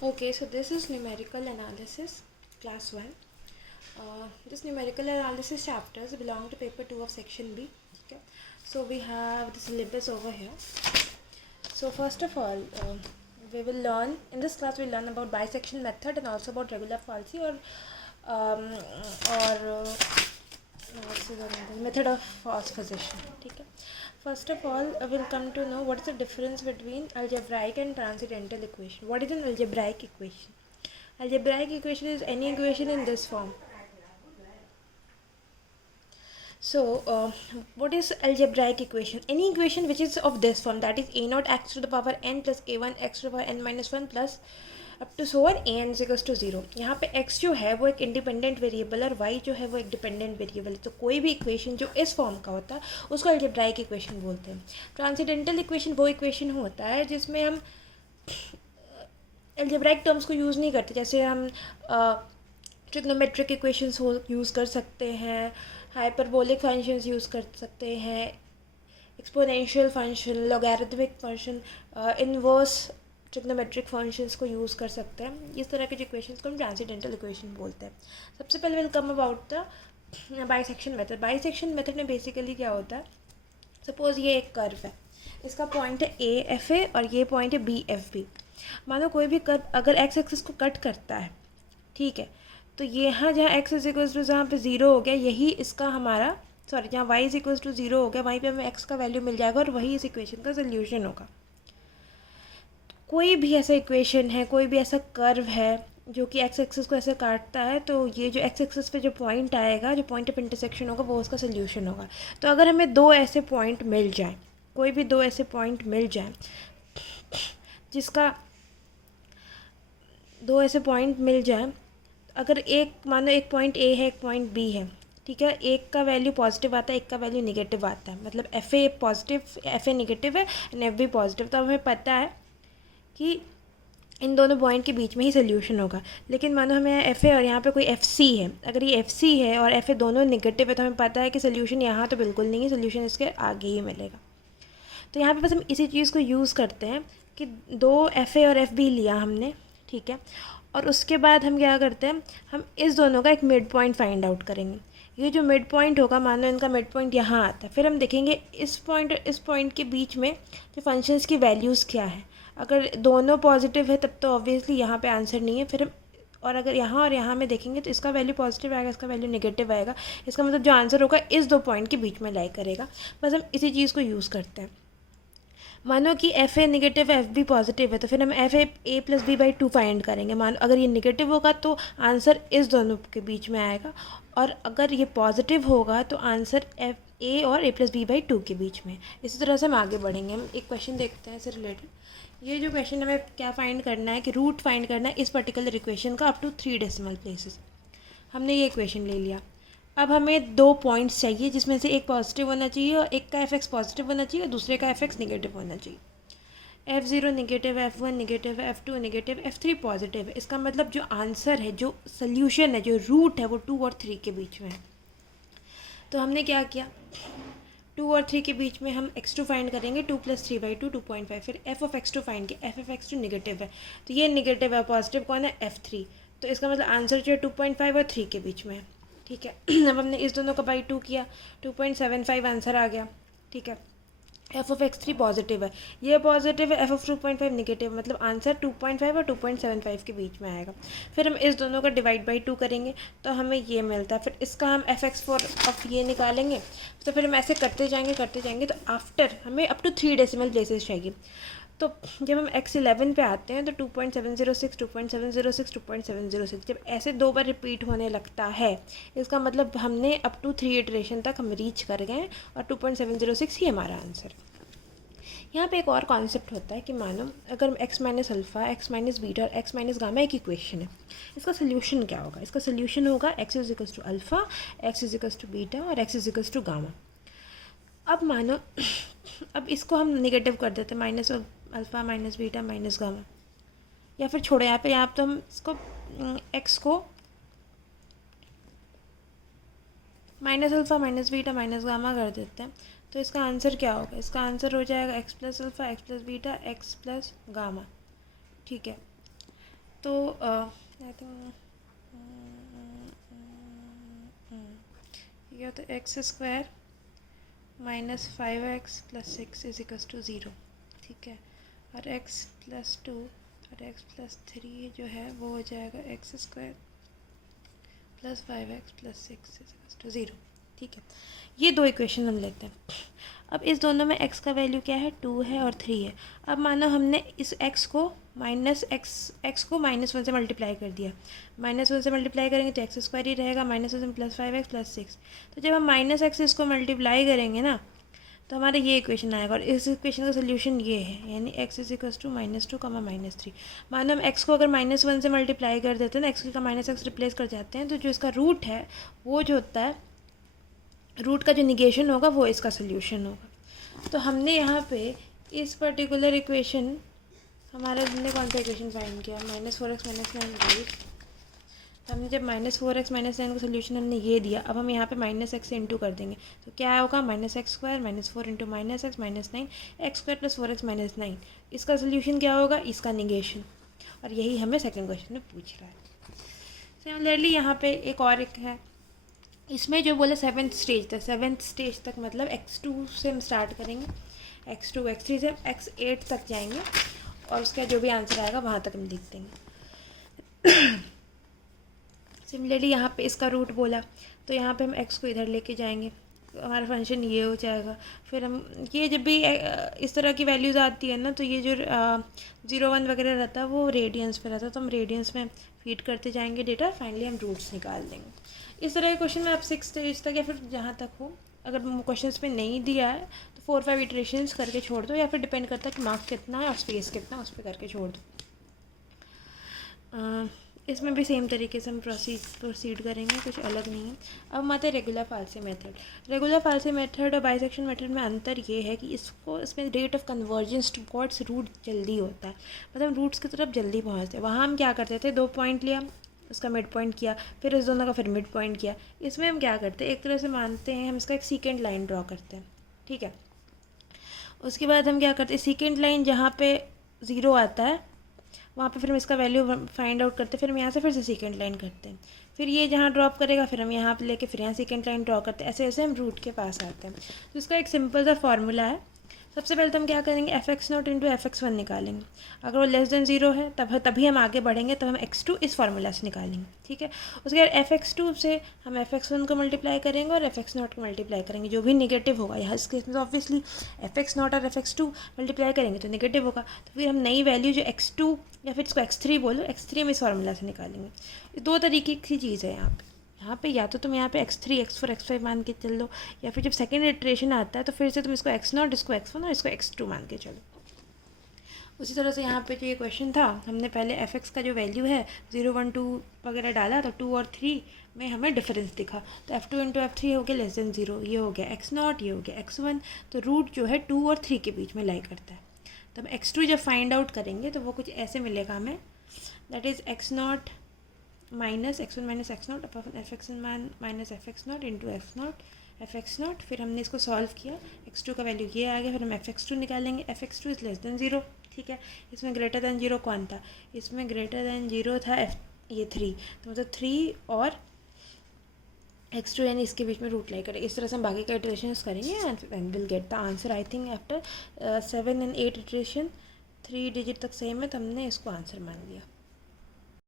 Okay, so this is numerical analysis, class 1. This numerical analysis chapters belong to paper 2 of section B. Okay, so we have the syllabus over here. So first of all, we will learn, in this class we'll learn about bisection method and also about regular falsy um, or what's the method of false position. Okay. First of all, we'll come to know what is the difference between algebraic and transcendental equation. What is an algebraic equation? Algebraic equation is any equation in this form. So, what is algebraic equation? Any equation which is of this form, that is a naught x to the power n plus a1 x to the power n minus 1 plus up to so one a n equals to zero. यहाँ पे x जो है वो एक independent variable और y जो है वो एक डिपेंडेंट वेरिएबल है. तो कोई भी इक्वेशन जो इस फॉर्म का होता है उसको अलजेब्राइक इक्वेशन बोलते हैं. ट्रांसेंडेंटल इक्वेशन वो इक्वेशन होता है जिसमें हम अलजेब्राइक टर्म्स को यूज़ नहीं करते. जैसे हम ट्रिग्नोमेट्रिक इक्वेशंस हो यूज़ कर सकते हैं, हाइपरबोलिक फंक्शंस यूज़ कर सकते हैं, exponential function, logarithmic function, inverse trigonometric functions को यूज़ कर सकते हैं. इस तरह के जो इक्वेशंस को हम ट्रांसेंडेंटल इक्वेशन बोलते हैं. सबसे पहले will come about the bisection method. Bisection method में बेसिकली क्या होता है, सपोज़ ये एक कर्व है, इसका पॉइंट है ए एफ ए और ये पॉइंट है बी एफ बी. मानो कोई भी कर्व अगर एक्स एक्सिस को कट करता है, ठीक है, तो यहाँ जहाँ एक्स इज इक्वल्स टू जहाँ पे ज़ीरो हो गया, यही इसका हमारा जहाँ y is equals to zero हो गया, वहीं पे हमें एक्स का वैल्यू मिल जाएगा और वही इस इक्वेशन का सोल्यूशन होगा. कोई भी ऐसा इक्वेशन है, कोई भी ऐसा कर्व है जो कि एक्स एक्सिस को ऐसे काटता है, तो ये जो एक्स एक्सिस पे जो पॉइंट आएगा, जो पॉइंट ऑफ इंटरसेक्शन होगा, वो उसका सोल्यूशन होगा. तो अगर हमें दो ऐसे पॉइंट मिल जाए, कोई भी दो ऐसे पॉइंट मिल जाए जिसका दो ऐसे पॉइंट मिल जाए, अगर एक मानो एक पॉइंट ए है, एक पॉइंट बी है, ठीक है, एक का वैल्यू पॉजिटिव आता है, एक का वैल्यू निगेटिव आता है, मतलब F A positive, F a negative है एंड एफ बी पॉजिटिव, तो हमें पता है कि इन दोनों पॉइंट के बीच में ही सोल्यूशन होगा. लेकिन मानो हमें एफ ए और यहाँ पे कोई एफ सी है, अगर ये एफ सी है और एफ ए दोनों निगेटिव है, तो हमें पता है कि सोल्यूशन यहाँ तो बिल्कुल नहीं है, सोल्यूशन इसके आगे ही मिलेगा. तो यहाँ पे बस हम इसी चीज़ को यूज़ करते हैं कि दो एफ ए और एफ बी लिया हमने, ठीक है, और उसके बाद हम क्या करते हैं, हम इस दोनों का एक मिड पॉइंट फाइंड आउट करेंगे. ये जो मिड पॉइंट होगा, मानो इनका मिड पॉइंट यहाँ आता है, फिर हम देखेंगे इस पॉइंट और इस पॉइंट के बीच में जो फंक्शंस की वैल्यूज़ क्या है. अगर दोनों पॉजिटिव है तब तो ऑब्वियसली यहाँ पे आंसर नहीं है. फिर हम और अगर यहाँ और यहाँ में देखेंगे तो इसका वैल्यू पॉजिटिव आएगा, इसका वैल्यू नेगेटिव आएगा. इसका मतलब जो आंसर होगा इस दो पॉइंट के बीच में लाई करेगा. बस हम इसी चीज़ को यूज़ करते हैं. मानो कि एफ ए निगेटिव है, एफ बी पॉजिटिव है, तो फिर हम f a plus b by two find करेंगे. मानो अगर ये निगेटिव होगा तो आंसर इस दोनों के बीच में आएगा, और अगर ये पॉजिटिव होगा तो आंसर एफ ए और ए प्लस बी बाई टू के बीच में. इसी तरह से हम आगे बढ़ेंगे. हम एक क्वेश्चन देखते हैं इससे रिलेटेड. ये जो क्वेश्चन हमें क्या फाइंड करना है कि रूट फाइंड करना है इस पर्टिकुलर इक्वेशन का अप टू 3 डेसिमल प्लेसेस. हमने ये इक्वेशन ले लिया. अब हमें दो पॉइंट्स चाहिए जिसमें से एक पॉजिटिव होना चाहिए और एक का एफ एक्स पॉजिटिव होना चाहिए और दूसरे का एफ एक्स निगेटिव होना चाहिए. F zero negative, F one negative, F two negative, F three positive है. इसका मतलब जो आंसर है, जो सोल्यूशन है, जो रूट है, वो 2 और 3 के बीच में है. तो हमने क्या किया, 2 और 3 के बीच में हम x2 फाइंड करेंगे. 2 प्लस 3 बाई 2 2.5. फिर f ऑफ x2 फाइंड किया. f ऑफ x2 निगेटिव है, तो ये निगेटिव है, पॉजिटिव कौन है, f3. तो इसका मतलब आंसर जो है 2.5 और 3 के बीच में है, ठीक है. अब हमने इस दोनों का बाई 2 किया, 2.75 आंसर आ गया, ठीक है. F of x three positive है, ये पॉजिटिव है, एफ ऑफ 2.5 निगेटिव, मतलब आंसर 2.5 और 2.75 के बीच में आएगा. फिर हम इस दोनों का डिवाइड बाई 2 करेंगे तो हमें ये मिलता है. फिर इसका हम एफ एक्स फोर ऑफ ये निकालेंगे. तो फिर हम ऐसे करते जाएंगे तो आफ्टर हमें अप टू 3 डेसिमल प्लेसेस चाहिए. तो जब हम x11 पे आते हैं तो 2.706, 2.706, 2.706 जब ऐसे दो बार रिपीट होने लगता है, इसका मतलब हमने अप टू 3 इटरेशन तक हम रीच कर गए और 2.706 ही हमारा आंसर. यहाँ पे एक और कॉन्सेप्ट होता है कि मानो अगर x minus alpha, x minus beta और x माइनस गामा एक इक्वेशन है, इसका सोल्यूशन क्या होगा. इसका सोल्यूशन होगा x is equals to alpha, x is equals to beta और x is equals to gamma. अब मानो अब इसको हम निगेटिव कर देते हैं, minus alpha minus beta minus gamma, या फिर छोड़ो यहाँ तो हम इसको x को minus alpha minus beta minus gamma कर देते हैं. तो इसका आंसर क्या होगा, इसका आंसर हो जाएगा x plus alpha, x plus beta, x plus gamma, ठीक है. तो आई थिंक ये तो x square minus 5x plus 6 is equals to 0, ठीक है। और x प्लस 2 और x प्लस 3 जो है वो हो जाएगा x square plus 5x plus 6 is equals to 0, ठीक है। ये दो इक्वेशन हम लेते हैं। अब इस दोनों में x का वैल्यू क्या है, 2 है और 3 है। अब मानो हमने इस x को -1 से मल्टीप्लाई कर दिया। -1 से मल्टीप्लाई करेंगे तो एक्स स्क्वायर ही रहेगा, -1 में प्लस 5x प्लस 6। तो जब हम -x इसको मल्टीप्लाई करेंगे ना तो हमारा ये इक्वेशन आएगा, और इस इक्वेशन का सोल्यूशन ये है, यानी x इज इक्वल्स टू -2, -3। मानो हम x को अगर -1 से मल्टीप्लाई कर देते हैं ना, x का -x रिप्लेस कर जाते हैं, तो जो इसका रूट है वो जो होता है, रूट का जो निगेशन होगा वो इसका सोल्यूशन होगा। तो हमने यहाँ पे इस पर्टिकुलर इक्वेशन, हमारे हमने कौन सा इक्वेशन फाइंड किया, -4x - 9। तो हमने जब -4x - 9 का सोल्यूशन हमने ये दिया, अब हम यहाँ पे -x से इंटू कर देंगे तो क्या होगा, -x square -4 into -x -9, x square plus 4x - 9। इसका सोल्यूशन क्या होगा, इसका निगेशन। और यही हमें सेकंड क्वेश्चन में पूछ रहा है। सिमिलरली यहाँ पे एक और एक है, इसमें जो बोला 7th स्टेज तक, 7th स्टेज तक मतलब x2 से हम स्टार्ट करेंगे, x2 x3 से x8 तक जाएंगे, और उसका जो भी आंसर आएगा वहाँ तक हम लिख देंगे। सिमिलरली यहाँ पे इसका रूट बोला, तो यहाँ पे हम x को इधर लेके जाएंगे, तो हमारा फंक्शन ये हो जाएगा। फिर हम ये जब भी इस तरह की वैल्यूज़ आती है ना, तो ये जो 0 1 वगैरह रहता है वो रेडियंस पे रहता है, तो हम रेडियंस में फीड करते जाएंगे डेटा, फाइनली हम रूट्स निकाल देंगे। इस तरह के क्वेश्चन में आप 6 स्टेज तक या फिर जहाँ तक हो, अगर क्वेश्चन पे नहीं दिया है तो 4-5 इटरेशंस करके छोड़ दो, या फिर डिपेंड करता है कि मार्क्स कितना है और स्पेस कितना है, उस पर करके छोड़ दो। इसमें भी सेम तरीके से हम प्रोसीड करेंगे, कुछ अलग नहीं है। अब आते हैं regular falsi method. Regular falsi method और बाइसेक्शन मेथड में अंतर ये है कि इसमें rate of convergence towards root जल्दी होता है, मतलब रूट्स की तरफ जल्दी पहुँचते हैं। वहाँ हम क्या करते थे, 2 पॉइंट लिया, उसका मिड पॉइंट किया, फिर इस दोनों का फिर मिड पॉइंट किया। इसमें हम क्या करते हैं, एक तरह से मानते हैं हम इसका एक सीकेंड लाइन ड्रॉ करते हैं, ठीक है। उसके बाद हम क्या करते हैं, सीकेंड लाइन जहाँ पे 0 आता है वहाँ पे फिर हम इसका वैल्यू फाइंड आउट करते हैं, फिर हम यहाँ से फिर से सेकंड लाइन करते हैं, फिर ये जहाँ ड्रॉप करेगा फिर हम यहाँ पे लेके फिर यहाँ सेकंड लाइन ड्रॉ करते हैं, ऐसे ऐसे हम रूट के पास आते हैं। तो इसका एक सिंपल सा फार्मूला है। सबसे पहले तो हम क्या करेंगे, fx0 इंटू fx1 निकालेंगे। अगर वो लेस देन 0 है तभी हम आगे बढ़ेंगे, तब हम x2 इस फार्मूला से निकालेंगे, ठीक है। उसके बाद fx2 से हम fx1 को मल्टीप्लाई करेंगे और fx0 को मल्टीप्लाई करेंगे, जो भी नेगेटिव होगा, यहाँ इसके तो ऑब्वियसली fx0 और fx2 मल्टीप्लाई करेंगे तो नेगेटिव होगा, तो फिर हम नई वैल्यू जो x2 या फिर इसको x3 बोलो, x3 हम इस फार्मूला से निकालेंगे। ये दो तरीके की चीज़ है यहाँ पे या तो तुम यहाँ पे x3 x4 x5 मान के चल लो, या फिर जब सेकेंड इटरेशन आता है तो फिर से तुम इसको x0, इसको x1 और इसको x2 मान के चलो। उसी तरह से यहाँ पे जो ये क्वेश्चन था, हमने पहले fx का जो वैल्यू है 0 1 2 वगैरह डाला, तो 2 और 3 में हमें डिफरेंस दिखा, तो f2 इंटू f3 हो गया लेस देन 0, ये हो गया x0, ये हो गया x1। तो रूट जो है 2 और 3 के बीच में लाई करता है। तो हम x2 जब फाइंड आउट करेंगे तो वो कुछ ऐसे मिलेगा हमें, that is x0 minus x1 minus x0 upon fx1 minus fx0 into fx0। फिर हमने इसको सॉल्व किया, x2 का वैल्यू ये आ गया, फिर हम fx2 निकालेंगे, fx2 इज़ लेस देन 0, ठीक है। इसमें ग्रेटर देन 0 कौन था, इसमें ग्रेटर देन 0 था ये 3, तो मतलब 3 और x2 यानी इसके बीच में रूट लाई करेंगे। इस तरह से हम बाकी का इटरेशंस करेंगे and will get the answer. I think after 7 and 8 iteration 3 digit तक सेम है, तो हमने इसको आंसर मान लिया।